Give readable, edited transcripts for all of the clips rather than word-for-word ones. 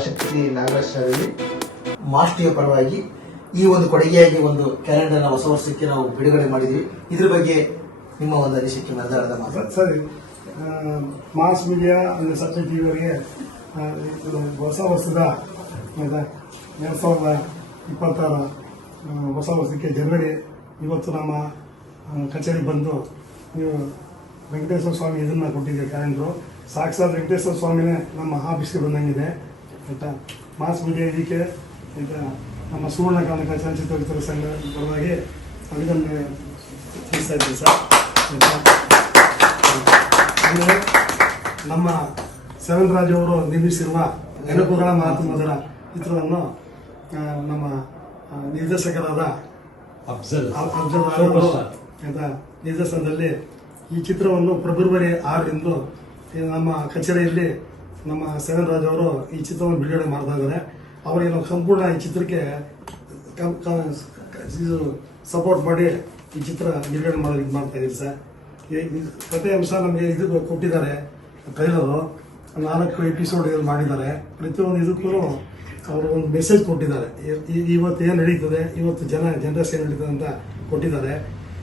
ನವಶಕ್ತಿ ನಾಗರಾಜ್ ಅವರಿಗೆ ಮಾಸ್ಟಿಯ ಪರವಾಗಿ ಈ ಒಂದು ಕೊಡುಗೆಯಾಗಿ ಒಂದು ಕ್ಯಾಲೆಂಡರ್ನ ಹೊಸ ವರ್ಷಕ್ಕೆ ನಾವು ಬಿಡುಗಡೆ ಮಾಡಿದ್ವಿ. ಇದ್ರ ಬಗ್ಗೆ ನಿಮ್ಮ ಒಂದು ಅನಿಸಿಕೆ ನಿರ್ಧಾರದ ಮಾತು. ಸರಿ, ಮಾಸ್ ಮೀಡಿಯಾ ಅಂದರೆ ಸತ್ಯ ಟಿವಿಯವರಿಗೆ ಹೊಸ ವರ್ಷದ 2026 ಹೊಸ ವರ್ಷಕ್ಕೆ ಜನವರಿ ಇವತ್ತು ನಮ್ಮ ಕಚೇರಿಗೆ ಬಂದು ನೀವು ವೆಂಕಟೇಶ್ವರ ಸ್ವಾಮಿ ಇದನ್ನ ಕೊಟ್ಟಿದ್ದೀವಿ ಕ್ಯಾಲೆಂಡ್ರು. ಸಾಕ್ಷಾತ್ ವೆಂಕಟೇಶ್ವರ ಸ್ವಾಮಿನೇ ನಮ್ಮ ಆಫೀಸ್ಗೆ ಬಂದಂಗಿದೆ ಆಯ್ತಾ. ಮಾಸ್ ಮೀಡಿಯಾ ಇದಕ್ಕೆ ಆಯ್ತಾ ನಮ್ಮ ಸುವರ್ಣ ಕರ್ನಾಟಕ ಚಲನಚಿತ್ರ ವಿತರಕ ಸಂಘ ಪರವಾಗಿ ಅಭಿನಂದನೆ ತಿಳಿಸ್ತಾ ಇದ್ದೀವಿ ಸರ್. ಅಂದರೆ ನಮ್ಮ ಸೆವೆನ್ ಅವರು ನಿರ್ಮಿಸಿರುವ ನೆನಪುಗಳ ಮಾತು ಮೊದಲ ಚಿತ್ರವನ್ನು ನಮ್ಮ ನಿರ್ದೇಶಕರಾದ ಅಫ್ಜಲ್ ಅವರು ನಿರ್ದೇಶನದಲ್ಲಿ ಈ ಚಿತ್ರವನ್ನು ಫೆಬ್ರವರಿ 6ರಂದು ನಮ್ಮ ಕಚೇರಿಯಲ್ಲಿ ನಮ್ಮ ಸೆವೆನ್ ಅವರು ಈ ಚಿತ್ರವನ್ನು ಬಿಡುಗಡೆ ಮಾಡ್ತಾ ಇದ್ದಾರೆ. ಅವರಿಗೆ ನಾವು ಸಂಪೂರ್ಣ ಈ ಚಿತ್ರಕ್ಕೆ ಸಪೋರ್ಟ್ ಮಾಡಿ ಈ ಚಿತ್ರ ಬಿಡುಗಡೆ ಮಾಡ್ತಾ ಇದ್ದೀವಿ ಸರ್. ಕಥೆ ಅಂಶ ನಮಗೆ ಇದು ಕೊಟ್ಟಿದ್ದಾರೆ, ಟ್ರೈಲರು 4 ಎಪಿಸೋಡ್ ಮಾಡಿದ್ದಾರೆ. ಪ್ರತಿಯೊಂದು ಇದಕ್ಕೂ ಅವರು ಒಂದು ಮೆಸೇಜ್ ಕೊಟ್ಟಿದ್ದಾರೆ. ಇವತ್ತು ಏನು ನಡೀತದೆ, ಇವತ್ತು ಜನರೇಷನ್ ಏನು ನಡೀತದೆ ಅಂತ ಕೊಟ್ಟಿದ್ದಾರೆ.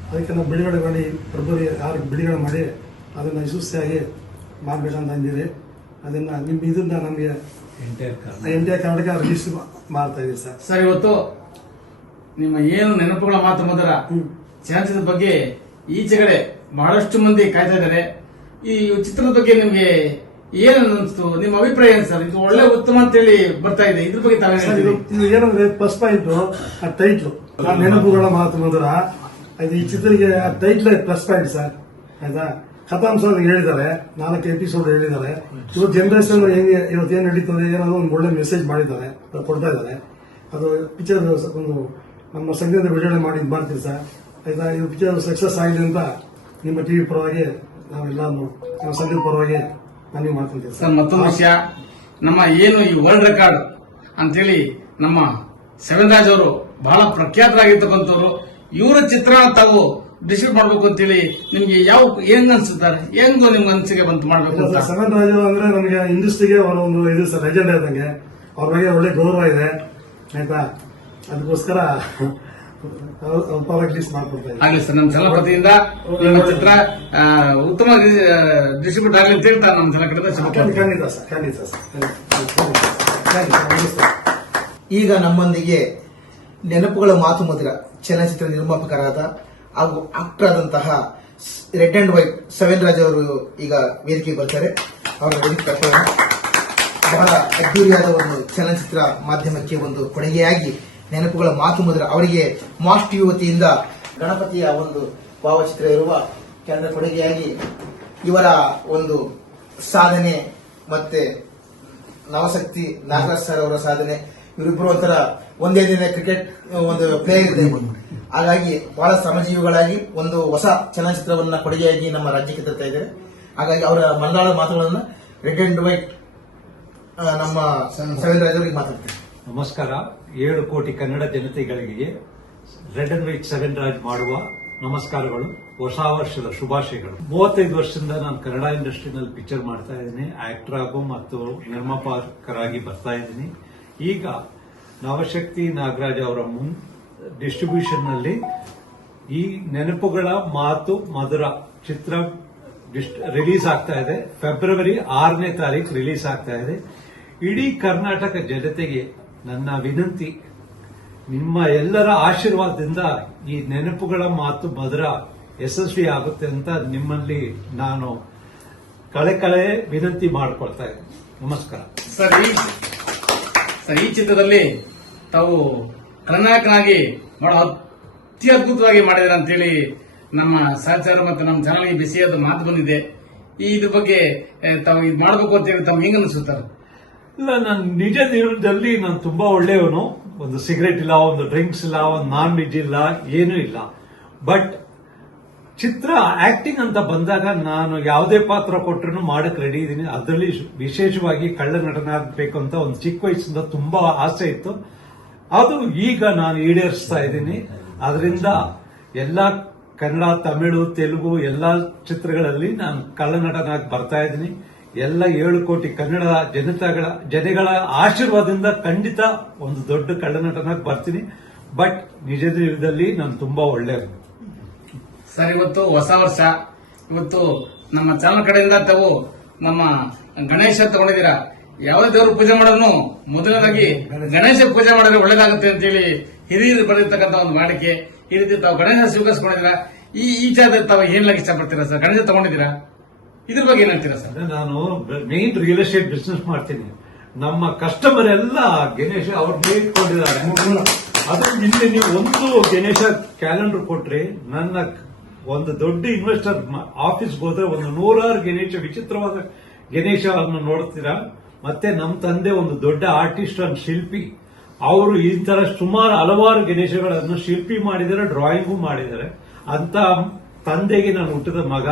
ಅದಕ್ಕೆ ನಾವು ಬಿಡುಗಡೆ ಮಾಡಿ ಫೆಬ್ರವರಿ 6ಕ್ಕೆ ಬಿಡುಗಡೆ ಮಾಡಿ ಅದನ್ನು ಯಶಸ್ವಿಯಾಗಿ ಮಾಡಬೇಕಂತ ಅಂದಿರಿ. ಅದನ್ನು ಇದನ್ನ ನಮಗೆ ಇಂಡಿಯಾ ಕರ್ನಾಟಕ ರಿಲೀಸ್ ಮಾಡ್ತಾ ಇದೀವಿ ಸರ್. ಸರ್, ಇವತ್ತು ನಿಮ್ಮ ಏನು ನೆನಪುಗಳ ಮಾತು ಮೊದಲ ಚಲನಚಿತ್ರದ ಬಗ್ಗೆ ಈಚೆಗಡೆ ಬಹಳಷ್ಟು ಮಂದಿ ಕಾಯ್ತಾ ಇದ್ದಾರೆ. ಈ ಚಿತ್ರದ ಬಗ್ಗೆ ನಿಮ್ಗೆ ಏನು ಅನಿಸ್ತು, ನಿಮ್ಮ ಅಭಿಪ್ರಾಯ ಏನು ಸರ್? ಇದು ಒಳ್ಳೆ ಉತ್ತಮ ಅಂತ ಹೇಳಿ ಬರ್ತಾ ಇದೆ, ಇದ್ರ ಬಗ್ಗೆ ಇದು ಏನಂದ್ರೆ ಪ್ಲಸ್ ಪಾಯಿಂಟ್ ಆ ಟೈಟ್ಲು, ಆ ನೆನಪುಗಳ ಮಾತು ಮೊದಲ ಈ ಚಿತ್ರಕ್ಕೆ ಆ ಟೈಟ್ಲ್ ಪ್ಲಸ್ ಪಾಯಿಂಟ್ ಸರ್ ಆಯ್ತಾ. ಕಥಾಂಶ ಹೇಳಿದ್ದಾರೆ, 4 ಎಪಿಸೋಡ್ ಹೇಳಿದ್ದಾರೆ. ಇವತ್ತು ಜನರೇಷನ್ ಹೆಂಗೆ ಇವತ್ತು ಏನ್ ನಡೀತದೆ ಏನಾದ್ರು ಒಂದು ಒಳ್ಳೆ ಮೆಸೇಜ್ ಮಾಡಿದ್ದಾರೆ, ಕೊಡ್ತಾ ಇದ್ದಾರೆ. ಅದು ಪಿಕ್ಚರ್ ಒಂದು ನಮ್ಮ ಸಂಘದಿಂದ ಬಿಡುಗಡೆ ಮಾಡಿ ಮಾಡ್ತೀವಿ ಸರ್ ಆಯ್ತಾ. ಇದು ಪಿಕ್ಚರ್ ಸಕ್ಸಸ್ ಆಗಿದೆ ಅಂತ ನಿಮ್ಮ ಟಿವಿ ಪರವಾಗಿ ನಾವೆಲ್ಲ ನಮ್ಮ ಸಂಘದ ಪರವಾಗಿ ನಾನು ಮಾಡ್ಕೊಂತೀವಿ ಸರ್. ಮತ್ತೊಂದು ವಿಷಯ, ನಮ್ಮ ಏನು ಈ ವರ್ಲ್ಡ್ ರೆಕಾರ್ಡ್ ಅಂತೇಳಿ ನಮ್ಮ ಸೆವೆನ್ ರಾಜ್ ಅವರು ಬಹಳ ಪ್ರಖ್ಯಾತರಾಗಿರ್ತಕ್ಕಂಥವ್ರು, ಇವರ ಚಿತ್ರ ತಾವು ಡಿಸ್ಟ್ರಿಬ್ಯೂಟ್ ಮಾಡಬೇಕು ಅಂತೇಳಿ ನಿಮ್ಗೆ ಹೆಂಗ್ ಅನ್ಸುತ್ತಾರೆ, ಹೆಂಗೋ ನಿಮ್ಗೆ ಅನಿಸಿಕೆ ಬಂತು ಮಾಡಬೇಕು ಅಂತ? ಸೆವೆನ್ ರಾಜ್ ಅಂದ್ರೆ ನಮಗೆ ಇಂಡಸ್ಟ್ರಿಗೆ ಅವರ ಒಂದು ಇದು ಸರ್ ಲೆಜೆಂಡ್ ಆದಂಗೆ, ಅವ್ರ ಬಗ್ಗೆ ಒಳ್ಳೆ ಗೌರವ ಇದೆ ಆಯ್ತಾ. ಅದಕ್ಕೋಸ್ಕರ ರಿಲೀಸ್ ಮಾಡ್ಕೊಡ್ತಾರೆ. ಆಗಲಿ ಸರ್, ನಮ್ಮ ಚಾನಲ್ ವತಿಯಿಂದ ನಿಮ್ಮ ಚಿತ್ರ ಉತ್ತಮ ಡಿಸ್ಟ್ರಿಬ್ಯೂಟ್ ಆಗಲಿ ಅಂತ ಹೇಳ್ತಾ ನಮ್ಮ ಚಾನಲ್ ಕಡೆ ಖಂಡಿತ ಸರ್, ಖಂಡಿತ ಸರ್. ಈಗ ನಮ್ಮೊಂದಿಗೆ ನೆನಪುಗಳ ಮಾತು ಮಧುರ ಚಲನಚಿತ್ರ ನಿರ್ಮಾಪಕರಾದ ಹಾಗೂ ಆಕ್ಟರ್ ಆದಂತಹ red and white seven Raj ಅವರು ಈಗ ವೇದಿಕೆಗೆ ಬರ್ತಾರೆ. ಅವರ ವೇದಿಕೆ ಕರ್ತವ್ಯ ಬಹಳ ಅದ್ದೂರಿಯಾದ ಒಂದು ಚಲನಚಿತ್ರ ಮಾಧ್ಯಮಕ್ಕೆ ಒಂದು ಕೊಡುಗೆಯಾಗಿ ನೆನಪುಗಳ ಮಾತು ಮಧುರ ಅವರಿಗೆ ಮಾಸ್ ಟಿವಿ ವತಿಯಿಂದ ಗಣಪತಿಯ ಒಂದು ಭಾವಚಿತ್ರ ಇರುವ ಕೇಂದ್ರ ಕೊಡುಗೆಯಾಗಿ ಇವರ ಒಂದು ಸಾಧನೆ ಮತ್ತೆ ನವಶಕ್ತಿ ನಾಗರಾಜ್ ಸರ್ ಅವರ ಸಾಧನೆ, ಇವರಿಬ್ಬರು ಒಂಥರ ಒಂದೇ ದಿನ ಕ್ರಿಕೆಟ್ ಒಂದು ಪ್ಲೇಯರ್ ಇದೆ. ಹಾಗಾಗಿ ಬಹಳ ಶ್ರಮಜೀವಿಗಳಾಗಿ ಒಂದು ಹೊಸ ಚಲನಚಿತ್ರವನ್ನ ಕೊಡುಗೆಯಾಗಿ ನಮ್ಮ ರಾಜ್ಯಕ್ಕೆ ತರ್ತಾ ಇದ್ದಾರೆ. ಹಾಗಾಗಿ ಅವರ ಮನದಾಳದ ಮಾತುಗಳನ್ನು ರೆಡ್ ಅಂಡ್ ವೈಟ್ ನಮ್ಮ ಸೆವೆನ್ ರಾಜ್ ಅವರಿಗೆ ಮಾತಾಡ್ತಾರೆ. ನಮಸ್ಕಾರ. 7 ಕೋಟಿ ಕನ್ನಡ ಜನತೆಗಳಿಗೆ red and white seven Raj ಮಾಡುವ ನಮಸ್ಕಾರಗಳು, ಹೊಸ ವರ್ಷದ ಶುಭಾಶಯಗಳು. 35 ವರ್ಷದಿಂದ ನಾನು ಕನ್ನಡ ಇಂಡಸ್ಟ್ರಿನಲ್ಲಿ ಪಿಕ್ಚರ್ ಮಾಡ್ತಾ ಇದ್ದೀನಿ, ಆಕ್ಟರ್ ಆಗೋ ಮತ್ತು ನಿರ್ಮಾಪಕರಾಗಿ ಬರ್ತಾ ಇದ್ದೀನಿ. ಈಗ ನವಶಕ್ತಿ ನಾಗರಾಜ್ ಅವರ ಡಿಸ್ಟ್ರಿಬ್ಯೂಷನ್ ನಲ್ಲಿ ಈ ನೆನಪುಗಳ ಮಾತು ಮಧುರ ಚಿತ್ರ ರಿಲೀಸ್ ಆಗ್ತಾ ಇದೆ. ಫೆಬ್ರವರಿ 6ನೇ ತಾರೀಕು ರಿಲೀಸ್ ಆಗ್ತಾ ಇದೆ. ಇಡೀ ಕರ್ನಾಟಕ ಜನತೆಗೆ ನನ್ನ ವಿನಂತಿ, ನಿಮ್ಮ ಎಲ್ಲರ ಆಶೀರ್ವಾದದಿಂದ ಈ ನೆನಪುಗಳ ಮಾತು ಮಧುರ ಯಶಸ್ವಿ ಆಗುತ್ತೆ ಅಂತ ನಿಮ್ಮಲ್ಲಿ ನಾನು ಕಳೆ ವಿನಂತಿ ಮಾಡಿಕೊಳ್ತಾ ಇದ್ದೀನಿ. ನಮಸ್ಕಾರ ಸರ್. ಈ ಚಿತ್ರದಲ್ಲಿ ತಾವು ಖಳನಾಯಕನಾಗಿ ಬಹಳ ಅತ್ಯದ್ಭುತವಾಗಿ ಮಾಡಿದಾರೆ ಅಂತೇಳಿ ನಮ್ಮ ಸಹಚಾರ ಮತ್ತು ನಮ್ಮ ಚಾನಲ್ಗೆ ಬಿಸಿಯಾದ ಮಾತು ಬಂದಿದೆ. ಇದ್ರ ಬಗ್ಗೆ ತಾವು ಇದು ಮಾಡಬೇಕು ಅಂತೇಳಿ ತಾವು ಹೆಂಗ ಅನಿಸುತ್ತಾರೆ? ಇಲ್ಲ, ನಾನು ನಿಜ ಜೀವನದಲ್ಲಿ ನಾನು ತುಂಬಾ ಒಳ್ಳೆಯವನು. ಒಂದು ಸಿಗರೇಟ್ ಇಲ್ಲ, ಒಂದು ಡ್ರಿಂಕ್ಸ್ ಇಲ್ಲ, ಒಂದು ನಾನ್ ವೆಜ್ ಇಲ್ಲ, ಏನೂ ಇಲ್ಲ. ಬಟ್ ಚಿತ್ರ ಆಕ್ಟಿಂಗ್ ಅಂತ ಬಂದಾಗ ನಾನು ಯಾವುದೇ ಪಾತ್ರ ಕೊಟ್ಟರು ಮಾಡಕ್ ರೆಡಿ ಇದ್ದೀನಿ. ಅದರಲ್ಲಿ ವಿಶೇಷವಾಗಿ ಕಳ್ಳ ನಟನಾಗಬೇಕು ಅಂತ ಒಂದು ಚಿಕ್ಕ ವಯಸ್ಸಿಂದ ತುಂಬಾ ಆಸೆ ಇತ್ತು. ಅದು ಈಗ ನಾನು ಈಡೇರಿಸ್ತಾ ಇದ್ದೀನಿ. ಅದರಿಂದ ಎಲ್ಲ ಕನ್ನಡ, ತಮಿಳು, ತೆಲುಗು ಎಲ್ಲ ಚಿತ್ರಗಳಲ್ಲಿ ನಾನು ಕಳ್ಳ ನಟನಾಗಿ ಬರ್ತಾ ಇದ್ದೀನಿ. ಎಲ್ಲ 7 ಕೋಟಿ ಕನ್ನಡ ಜನಗಳ ಆಶೀರ್ವಾದದಿಂದ ಖಂಡಿತ ಒಂದು ದೊಡ್ಡ ಕಳ್ಳನಟನಾಗಿ ಬರ್ತೀನಿ. ಬಟ್ ನಿಜ ಜೀವನದಲ್ಲಿ ನಾನು ತುಂಬಾ ಒಳ್ಳೆಯದು. ಸರ್, ಇವತ್ತು ಹೊಸ ವರ್ಷ. ಇವತ್ತು ನಮ್ಮ ಚಾನಲ್ ಕಡೆಯಿಂದ ತಾವು ನಮ್ಮ ಗಣೇಶ ತಗೊಂಡಿದ್ದೀರಾ. ಯಾವುದೇ ದೇವರು ಪೂಜೆ ಮಾಡೋನು ಮೊದಲನೇದಾಗಿ ಗಣೇಶ ಪೂಜೆ ಮಾಡಿದ್ರೆ ಒಳ್ಳೇದಾಗುತ್ತೆ ಅಂತೇಳಿ ಹಿರಿಯರು ಬರೆದಿರ್ತಕ್ಕಂಥ ಒಂದು ವಾಡಿಕೆ. ಈ ರೀತಿ ತಾವು ಗಣೇಶ ಸ್ವೀಕರಿಸಿಕೊಂಡಿದ್ದೀರಾ. ಈ ವಿಚಾರದಲ್ಲಿ ತಾವು ಏನ್ಲಾಗಿ ಇಷ್ಟಪಡ್ತೀರಾ ಸರ್? ಗಣೇಶ ತಗೊಂಡಿದ್ದೀರಾ, ಇದ್ರ ಬಗ್ಗೆ ಏನ್ ಹೇಳ್ತೀರಾ ಸರ್? ನಾನು ಮೇನ್ ರಿಯಲ್ ಎಸ್ಟೇಟ್ ಬಿಸ್ನೆಸ್ ಮಾಡ್ತೀನಿ. ನಮ್ಮ ಕಸ್ಟಮರ್ ಎಲ್ಲ ಗಣೇಶ ಅವ್ರು ಇಟ್ಕೊಂಡಿದ್ದಾರೆ. ಅದು ಇಲ್ಲಿ ನೀವು ಒಂದು ಗಣೇಶ ಕ್ಯಾಲೆಂಡರ್ ಕೊಟ್ರಿ, ನನ್ನ ಒಂದು ದೊಡ್ಡ ಇನ್ವೆಸ್ಟರ್ ಆಫೀಸ್ಗೆ ಹೋದ್ರೆ ಒಂದು 100 ಗಣೇಶ, ವಿಚಿತ್ರವಾದ ಗಣೇಶವನ್ನು ನೋಡ್ತೀರಾ. ಮತ್ತೆ ನಮ್ಮ ತಂದೆ ಒಂದು ದೊಡ್ಡ ಆರ್ಟಿಸ್ಟ್ ಅಂಡ್ ಶಿಲ್ಪಿ. ಅವರು ಈ ತರ ಸುಮಾರು ಹಲವಾರು ಗಣೇಶಗಳನ್ನು ಶಿಲ್ಪಿ ಮಾಡಿದ್ದಾರೆ, ಡ್ರಾಯಿಂಗು ಮಾಡಿದ್ದಾರೆ. ಅಂತ ತಂದೆಗೆ ನಾನು ಹುಟ್ಟಿದ ಮಗ,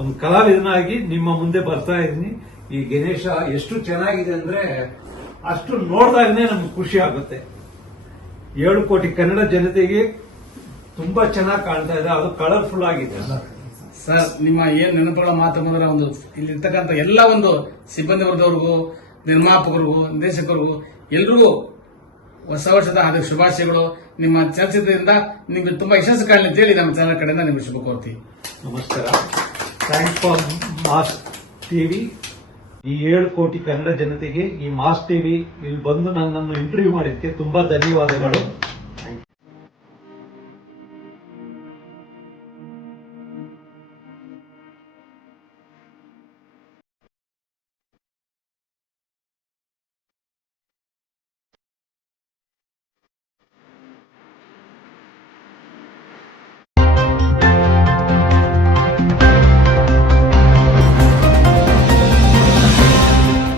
ಒಂದು ಕಲಾವಿದನಾಗಿ ನಿಮ್ಮ ಮುಂದೆ ಬರ್ತಾ ಇದ್ದೀನಿ. ಈ ಗಣೇಶ ಎಷ್ಟು ಚೆನ್ನಾಗಿದೆ ಅಂದ್ರೆ ಅಷ್ಟು ನೋಡಿದಾಗನೇ ನಮ್ಗೆ ಖುಷಿ ಆಗುತ್ತೆ. 7 ಕೋಟಿ ಕನ್ನಡ ಜನತೆಗೆ ತುಂಬಾ ಚೆನ್ನಾಗಿ ಕಾಣ್ತಾ ಇದೆ. ಅದು ಕಲರ್ಫುಲ್ ಆಗಿದೆ. ಸರ್, ನಿಮ್ಮ ಏನ್ ನೆನಪುಗಳ ಮಾತು ಬಂದ್ರೆ ಒಂದು ಇಲ್ಲಿರ್ತಕ್ಕಂಥ ಎಲ್ಲ ಒಂದು ಸಿಬ್ಬಂದಿ ವರ್ಗದವ್ರಿಗೂ, ನಿರ್ಮಾಪಕರಿಗೂ, ನಿರ್ದೇಶಕರಿಗೂ ಎಲ್ರಿಗೂ ಹೊಸ ವರ್ಷದ ಹಾರ್ದಿಕ ಶುಭಾಶಯಗಳು. ನಿಮ್ಮ ಚಲನಚಿತ್ರದಿಂದ ನಿಮ್ಗೆ ತುಂಬಾ ಯಶಸ್ಸು ಕಾಣಲಿ ಅಂತ ಹೇಳಿ ನಮ್ಮ ಚಾನಲ್ ಕಡೆಯಿಂದ ನಿಮ್ಗೆ ಶುಭ ಕೋರ್ತೀವಿ. ನಮಸ್ಕಾರ. Thanks for mass TV. ಈ 7 ಕೋಟಿ ಕನ್ನಡ ಜನತೆಗೆ ಈ ಮಾಸ್ ಟಿವಿ ಇಲ್ಲಿ ಬಂದು ನನ್ನನ್ನು ಇಂಟರ್ವ್ಯೂ ಮಾಡಿದ್ದಕ್ಕೆ ತುಂಬಾ ಧನ್ಯವಾದಗಳು.